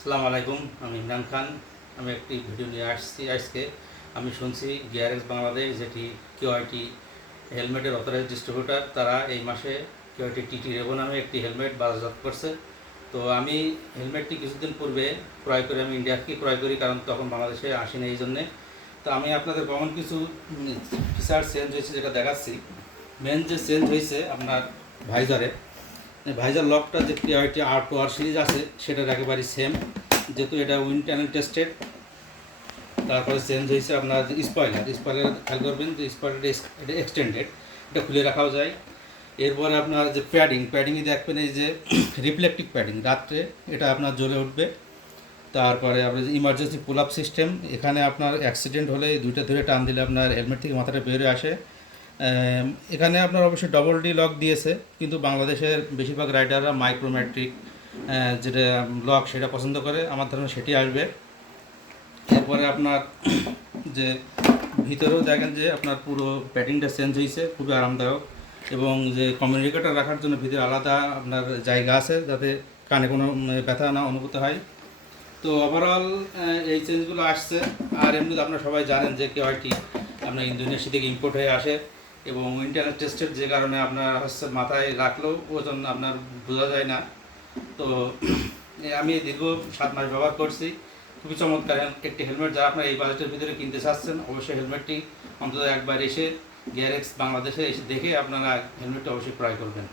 আসসালামু আলাইকুম। আমি ইমরান খান। আমি একটি ভিডিও নিয়ে আসছি আজকে। আমি শুনছি গিয়ারেক্স বাংলাদেশ, যেটি কিউআইটি হেলমেটের অথরাইজড ডিস্ট্রিবিউটার, তারা এই মাসে কিউআইটি টিটি রেভো নামে একটি হেলমেট বাজারজাত করছে। তো আমি হেলমেটটি কিছুদিন পূর্বে ক্রয় করে আমি ইন্ডিয়া থেকে ক্রয় করি, কারণ তখন বাংলাদেশে আসেনি এই জন্যে। তো আমি আপনাদের কমন কিছু ফিচার চেঞ্জ হয়েছে যেটা দেখাচ্ছি। মেন যে চেঞ্জ হয়েছে আপনার ভাইজারে, ভাইজার লকটা যে কিউআইটি R2R সিরিজ আছে সেটার একেবারে সেম, যেহেতু এটা উইন্ড টানেল টেস্টেড। তারপরে চেঞ্জ হয়েছে আপনার স্পয়লার খেয়াল করবেন যে স্পয়লারটা এটা এক্সটেন্ডেড, এটা খুলে রাখাও যায়। এরপরে আপনার যে প্যাডিংয়ে দেখবেন এই যে রিফ্লেকটিভ প্যাডিং, রাত্রে এটা আপনার জ্বলে উঠবে। তারপরে আপনার যে ইমার্জেন্সি পুল আপ সিস্টেম, এখানে আপনার অ্যাক্সিডেন্ট হলে দুইটা ধরে টান দিলে আপনার হেলমেট থেকে মাথাটা বেরিয়ে আসে। এখানে আপনার অবশ্যই ডবল ডি লক দিয়েছে, কিন্তু বাংলাদেশের বেশিরভাগ রাইডাররা মাইক্রোম্যাট্রিক যেটা লক সেটা পছন্দ করে, আমার ধারণা সেটি আসবে। এরপরে আপনার যে ভিতরেও দেখেন যে আপনার পুরো প্যাডিংটা চেঞ্জ হয়েছে, খুবই আরামদায়ক। এবং যে কমিউনিকেটর রাখার জন্য ভিতরে আলাদা আপনার জায়গা আছে, যাতে কানে কোনো ব্যথা না অনুভূত হয়। তো ওভারঅল এই চেঞ্জগুলো আসছে। আর এমনি আপনারা সবাই জানেন যে কিউআইটি আপনার ইন্দোনেশিয়া থেকে ইম্পোর্ট হয়ে আসে, এবং ইন্টারনেট টেস্টের যে কারণে আপনার হচ্ছে মাথায় রাখলেও ওজন আপনার বোঝা যায় না। তো আমি দীর্ঘ 7 মাস ব্যবহার করছি। খুবই চমৎকার একটি হেলমেট। যারা আপনার এই বাজেটের ভিতরে কিনতে চাচ্ছেন, অবশ্যই হেলমেটটি অন্তত একবার এসে গিয়ারেক্স বাংলাদেশে এসে দেখে আপনারা হেলমেটটা অবশ্যই ক্রয় করবেন।